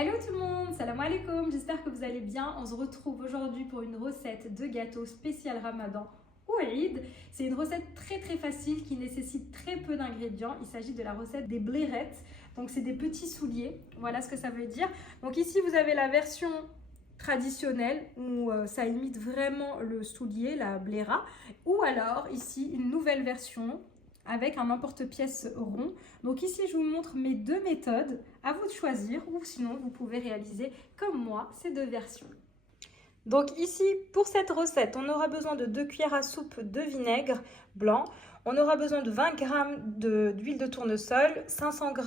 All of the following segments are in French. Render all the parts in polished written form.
Hello tout le monde, salam alaikum, j'espère que vous allez bien. On se retrouve aujourd'hui pour une recette de gâteau spécial Ramadan ou Eid. C'est une recette très facile qui nécessite très peu d'ingrédients. Il s'agit de la recette des blairettes. Donc c'est des petits souliers, voilà ce que ça veut dire. Donc ici vous avez la version traditionnelle où ça imite vraiment le soulier, la blaira. Ou alors ici une nouvelle version avec un emporte-pièce rond. Donc ici, je vous montre mes deux méthodes. À vous de choisir ou sinon, vous pouvez réaliser comme moi ces deux versions. Donc ici, pour cette recette, on aura besoin de 2 cuillères à soupe de vinaigre blanc. On aura besoin de 20 g d'huile de tournesol, 500 g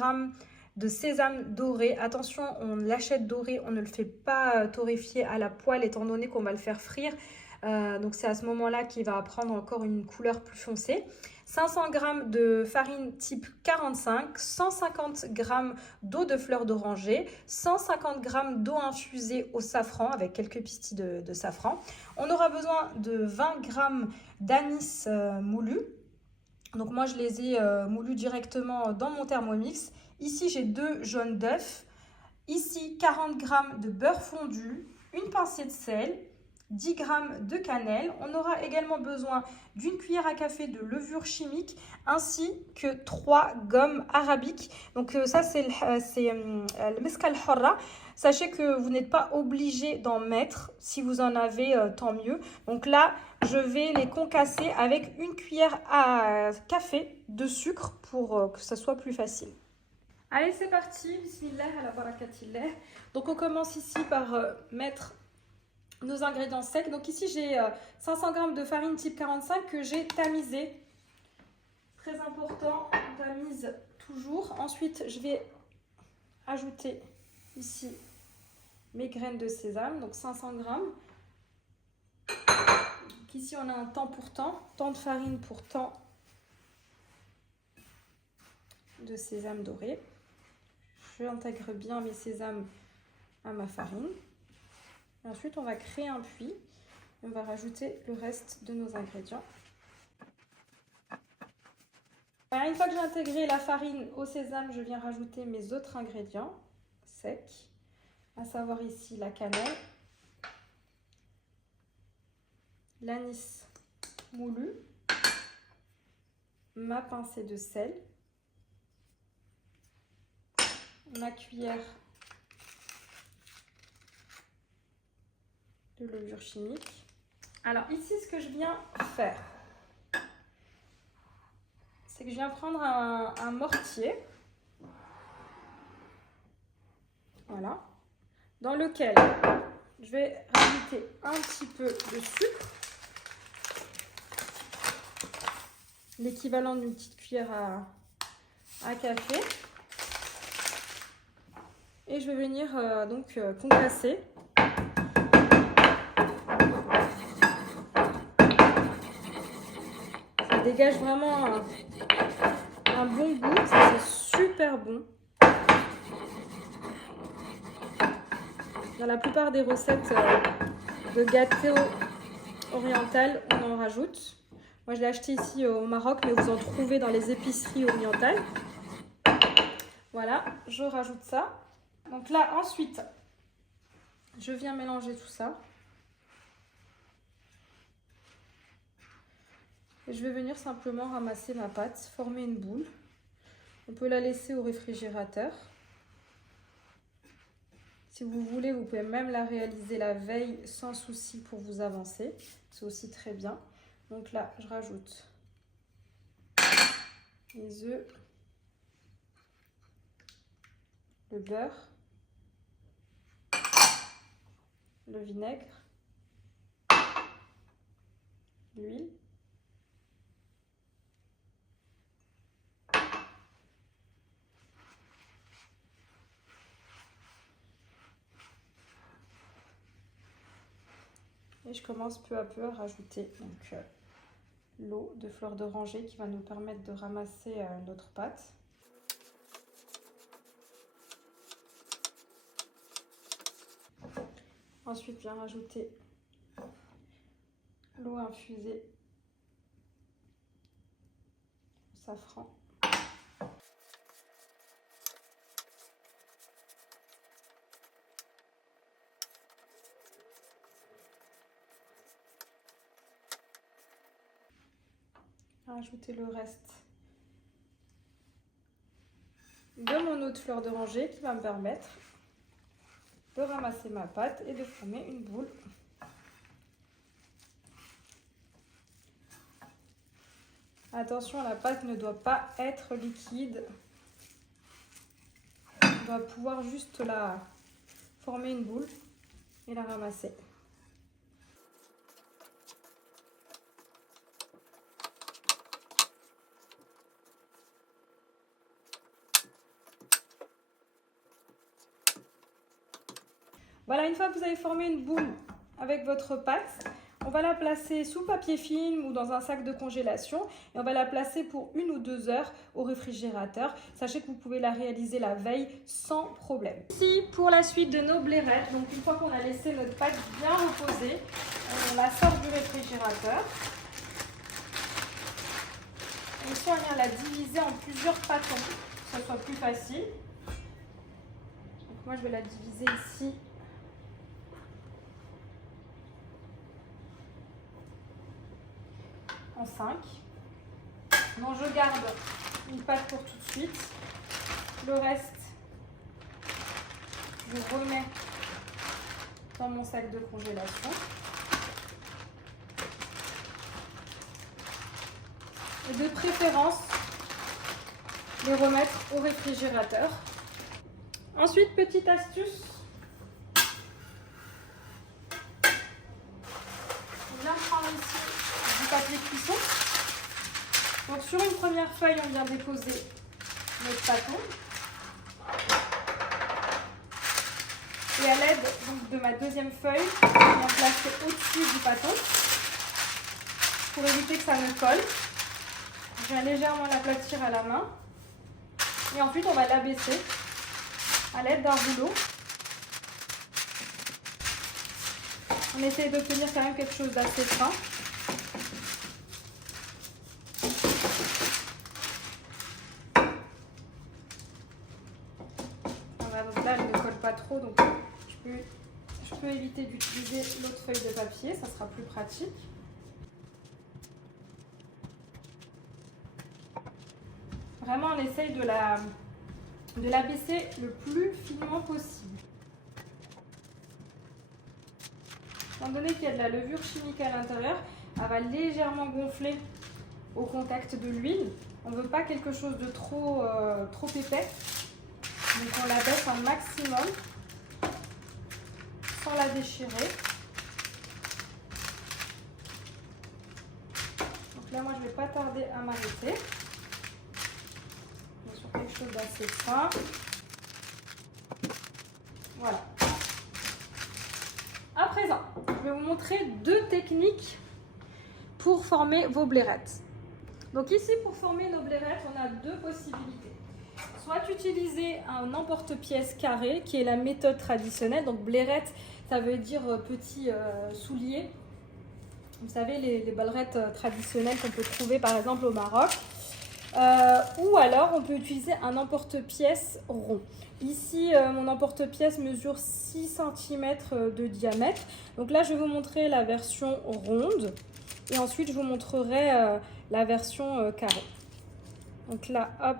de sésame doré. Attention, on l'achète doré, on ne le fait pas torréfier à la poêle étant donné qu'on va le faire frire. Donc c'est à ce moment-là qu'il va prendre encore une couleur plus foncée. 500 g de farine type 45, 150 g d'eau de fleur d'oranger, 150 g d'eau infusée au safran avec quelques pistilles de safran. On aura besoin de 20 g d'anis moulu. Donc moi je les ai moulus directement dans mon Thermomix. Ici j'ai 2 jaunes d'œufs. Ici 40 g de beurre fondu, une pincée de sel, 10 g de cannelle. On aura également besoin d'une cuillère à café de levure chimique ainsi que 3 gommes arabiques. Donc ça c'est le mescal horra. Sachez que vous n'êtes pas obligé d'en mettre. Si vous en avez, tant mieux. Donc là, je vais les concasser avec une cuillère à café de sucre pour que ça soit plus facile. Allez, c'est parti. Bismillah ala barakatillah. Donc on commence ici par mettre nos ingrédients secs. Donc ici j'ai 500 g de farine type 45 que j'ai tamisé. Très important, on tamise toujours. Ensuite je vais ajouter ici mes graines de sésame, donc 500 g. Donc ici on a un temps pour temps de farine pour temps de sésame doré. Je intègre bien mes sésames à ma farine. Et ensuite, on va créer un puits. On va rajouter le reste de nos ingrédients. Alors, une fois que j'ai intégré la farine au sésame, je viens rajouter mes autres ingrédients secs, à savoir ici la cannelle, l'anis moulu, ma pincée de sel, ma cuillère de levure chimique. Alors ici, ce que je viens faire, c'est que je viens prendre un mortier, voilà, dans lequel je vais rajouter un petit peu de sucre, l'équivalent d'une petite cuillère à café, et je vais venir concasser. Ça dégage vraiment un bon goût, ça c'est super bon. Dans la plupart des recettes de gâteaux orientales, on en rajoute. Moi je l'ai acheté ici au Maroc, mais vous en trouvez dans les épiceries orientales. Voilà, je rajoute ça. Donc là ensuite, je viens mélanger tout ça. Et je vais venir simplement ramasser ma pâte, former une boule. On peut la laisser au réfrigérateur. Si vous voulez, vous pouvez même la réaliser la veille sans souci pour vous avancer. C'est aussi très bien. Donc là, je rajoute les œufs, le beurre, le vinaigre, l'huile. Et je commence peu à peu à rajouter l'eau de fleur d'oranger qui va nous permettre de ramasser notre pâte. Ensuite, je viens rajouter l'eau infusée au safran. rajouter le reste de mon eau de fleur d'oranger qui va me permettre de ramasser ma pâte et de former une boule. Attention, la pâte ne doit pas être liquide. On doit pouvoir juste la former une boule et la ramasser. Voilà, une fois que vous avez formé une boule avec votre pâte, on va la placer sous papier film ou dans un sac de congélation et on va la placer pour 1 ou 2 heures au réfrigérateur. Sachez que vous pouvez la réaliser la veille sans problème. Ici, pour la suite de nos blairettes, donc une fois qu'on a laissé notre pâte bien reposer, on la sort du réfrigérateur. Et ici, on vient la diviser en plusieurs pâtons, que ce soit plus facile. Donc moi, je vais la diviser ici. En 5. Donc je garde une pâte pour tout de suite. Le reste, je remets dans mon sac de congélation. Et de préférence, les remettre au réfrigérateur. Ensuite, petite astuce. On vient prendre ici du papier cuisson. Donc sur une première feuille, on vient déposer notre pâton. Et à l'aide de ma deuxième feuille, on vient placer au-dessus du pâton pour éviter que ça ne colle. Je viens légèrement l'aplatir à la main. Et ensuite, on va l'abaisser à l'aide d'un rouleau. On essaie d'obtenir quand même quelque chose d'assez fin. Voilà, donc là, elle ne colle pas trop, donc je peux éviter d'utiliser l'autre feuille de papier, ça sera plus pratique. Vraiment, on essaye de l'abaisser le plus finement possible. Étant donné qu'il y a de la levure chimique à l'intérieur, elle va légèrement gonfler au contact de l'huile. On ne veut pas quelque chose de trop épais. Donc on l'abaisse un maximum sans la déchirer. Donc là, moi, je ne vais pas tarder à m'arrêter. Sur quelque chose d'assez fin. Voilà. À présent, je vais vous montrer 2 techniques pour former vos blairettes. Donc ici, pour former nos blairettes, on a 2 possibilités. Soit utiliser un emporte-pièce carré, qui est la méthode traditionnelle. Donc blairette, ça veut dire petit soulier. Vous savez, les blairettes traditionnelles qu'on peut trouver par exemple au Maroc. Ou alors on peut utiliser un emporte-pièce rond. Ici mon emporte-pièce mesure 6 cm de diamètre. Donc là je vais vous montrer la version ronde et ensuite je vous montrerai la version carrée. Donc là hop,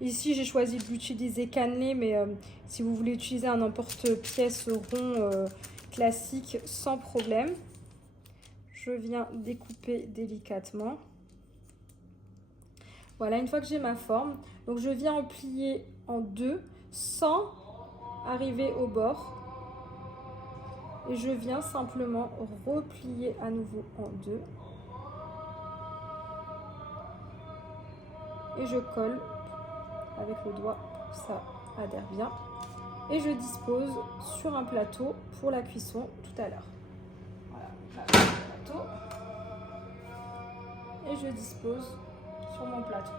ici j'ai choisi de l'utiliser cannelé, mais si vous voulez utiliser un emporte-pièce rond classique sans problème. Je viens découper délicatement. Voilà, une fois que j'ai ma forme, donc je viens en plier en 2 sans arriver au bord. Et je viens simplement replier à nouveau en 2. Et je colle avec le doigt pour que ça adhère bien. Et je dispose sur un plateau pour la cuisson tout à l'heure. Voilà, là, le plateau. Et je dispose sur mon plateau.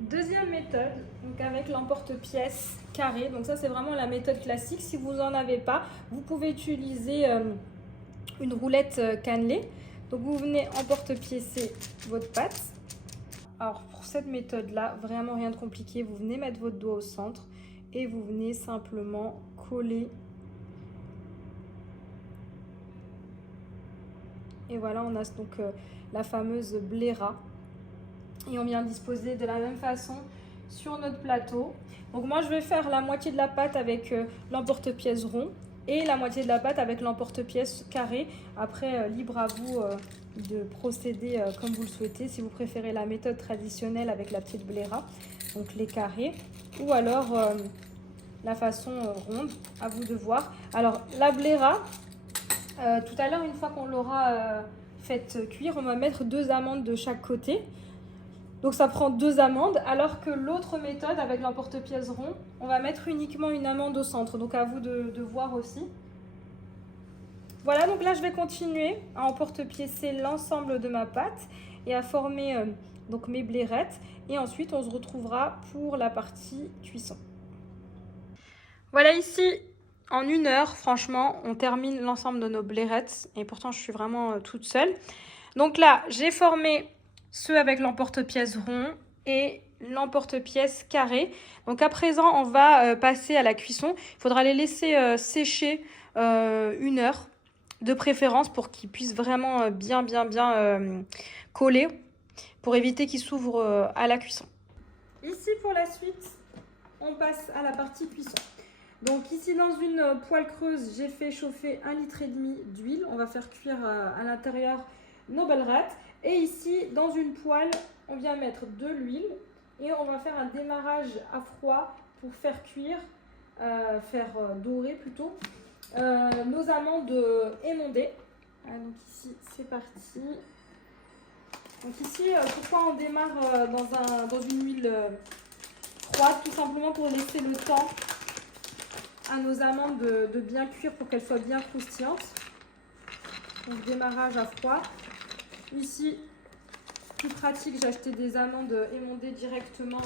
Deuxième méthode, donc avec l'emporte-pièce carré. Donc ça c'est vraiment la méthode classique. Si vous n'en avez pas, vous pouvez utiliser une roulette cannelée. Donc vous venez emporte-piécer votre pâte. Alors pour cette méthode là, vraiment rien de compliqué. Vous venez mettre votre doigt au centre et vous venez simplement coller Et voilà, on a donc la fameuse bléra. Et on vient disposer de la même façon sur notre plateau. Donc moi je vais faire la moitié de la pâte avec l'emporte-pièce rond et la moitié de la pâte avec l'emporte-pièce carré. Après, libre à vous de procéder comme vous le souhaitez. Si vous préférez la méthode traditionnelle avec la petite bléra, donc les carrés, ou alors la façon ronde, à vous de voir. Alors la bléra, tout à l'heure, une fois qu'on l'aura faite cuire, on va mettre 2 amandes de chaque côté. Donc ça prend 2 amandes, alors que l'autre méthode avec l'emporte-pièce rond, on va mettre uniquement une amande au centre. Donc à vous de voir aussi. Voilà, donc là je vais continuer à emporte-piécer l'ensemble de ma pâte et à former donc mes blairettes. Et ensuite on se retrouvera pour la partie cuisson. Voilà, ici en 1 heure, franchement, on termine l'ensemble de nos blairettes. Et pourtant je suis vraiment toute seule. Donc là, j'ai formé ceux avec l'emporte-pièce rond et l'emporte-pièce carré. Donc à présent, on va passer à la cuisson. Il faudra les laisser sécher 1 heure de préférence pour qu'ils puissent vraiment bien coller pour éviter qu'ils s'ouvrent à la cuisson. Ici pour la suite, on passe à la partie cuisson. Donc ici dans une poêle creuse, j'ai fait chauffer 1,5 litre d'huile. On va faire cuire à l'intérieur nos blairettes. Et ici, dans une poêle, on vient mettre de l'huile et on va faire un démarrage à froid pour faire cuire, dorer plutôt, nos amandes émondées. Donc ici, c'est parti. Donc ici, pourquoi on démarre dans une huile froide? Tout simplement pour laisser le temps à nos amandes de bien cuire pour qu'elles soient bien croustillantes. Donc démarrage à froid. Ici, plus pratique, j'ai acheté des amandes émondées directement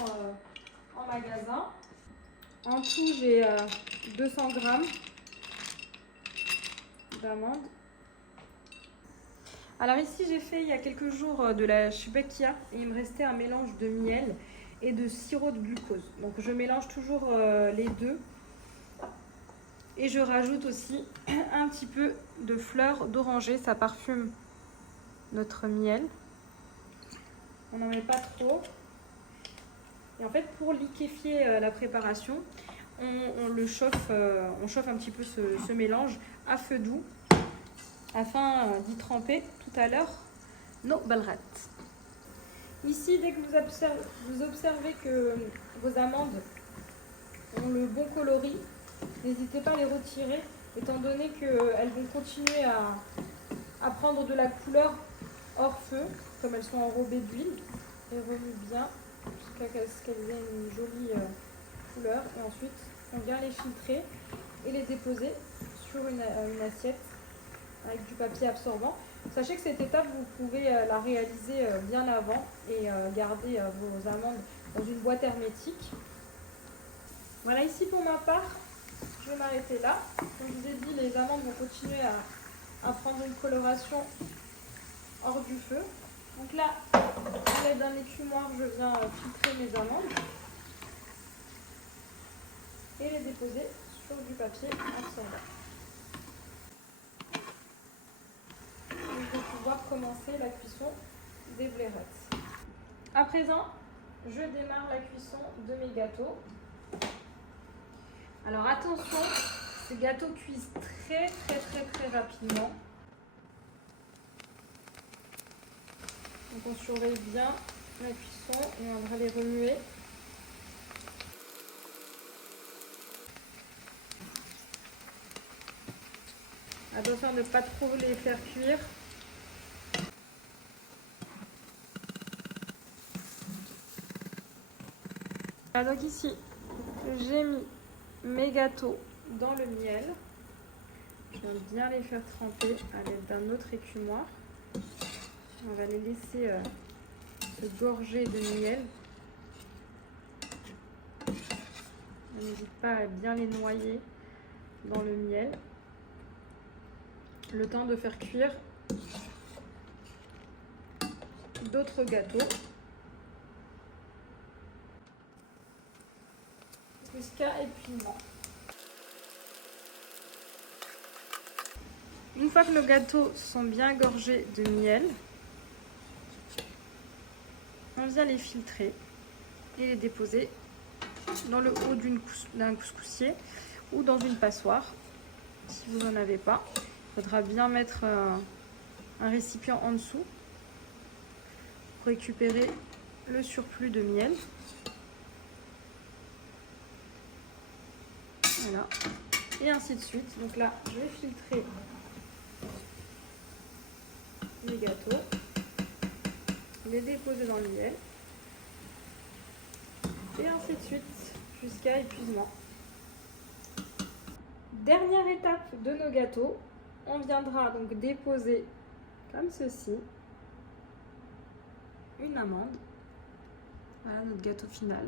en magasin. En tout, j'ai 200 g d'amandes. Alors ici, j'ai fait il y a quelques jours de la Shbekia et il me restait un mélange de miel et de sirop de glucose. Donc je mélange toujours les deux. Et je rajoute aussi un petit peu de fleurs d'oranger, ça parfume notre miel. On n'en met pas trop. Et en fait, pour liquéfier la préparation, on chauffe un petit peu ce mélange à feu doux afin d'y tremper tout à l'heure nos blairettes. Ici, dès que vous observez que vos amandes ont le bon coloris, n'hésitez pas à les retirer, étant donné qu'elles vont continuer à prendre de la couleur hors feu, comme elles sont enrobées d'huile. Et remue bien jusqu'à ce qu'elles aient une jolie couleur. Et ensuite, on vient les filtrer et les déposer sur une assiette avec du papier absorbant. Sachez que cette étape, vous pouvez la réaliser bien avant et garder vos amandes dans une boîte hermétique. Voilà, ici pour ma part, je vais m'arrêter là. Comme je vous ai dit, les amandes vont continuer à prendre une coloration hors du feu. Donc là, à l'aide d'un écumoire, je viens filtrer mes amandes et les déposer sur du papier absorbant. Je vais pouvoir commencer la cuisson des blairettes. À présent, je démarre la cuisson de mes gâteaux. Alors attention, ces gâteaux cuisent très rapidement. Donc on surveille bien la cuisson et on va les remuer. Attention de ne pas trop les faire cuire. Alors donc ici, j'ai mis mes gâteaux dans le miel. Je vais bien les faire tremper à l'aide d'un autre écumoire. On va les laisser se gorger de miel. On n'hésite pas à bien les noyer dans le miel. Le temps de faire cuire d'autres gâteaux. Jusqu'à épuisement. Une fois que nos gâteaux sont bien gorgés de miel, on vient les filtrer et les déposer dans le haut d'un couscoussier ou dans une passoire. Si vous n'en avez pas, il faudra bien mettre un récipient en dessous pour récupérer le surplus de miel. Voilà. Et ainsi de suite. Donc là, je vais filtrer les gâteaux, les déposer dans le miel, et ainsi de suite jusqu'à épuisement. Dernière étape de nos gâteaux, on viendra donc déposer comme ceci une amande, voilà notre gâteau final,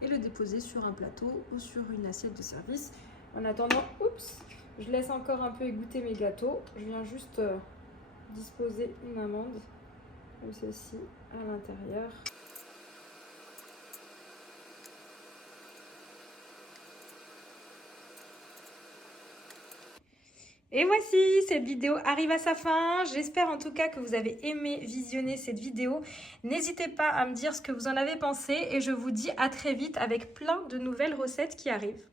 et le déposer sur un plateau ou sur une assiette de service. En attendant, oups, je laisse encore un peu égoutter mes gâteaux. Je viens juste disposer une amande comme ceci à l'intérieur. Et voici, cette vidéo arrive à sa fin. J'espère en tout cas que vous avez aimé visionner cette vidéo. N'hésitez pas à me dire ce que vous en avez pensé et je vous dis à très vite avec plein de nouvelles recettes qui arrivent.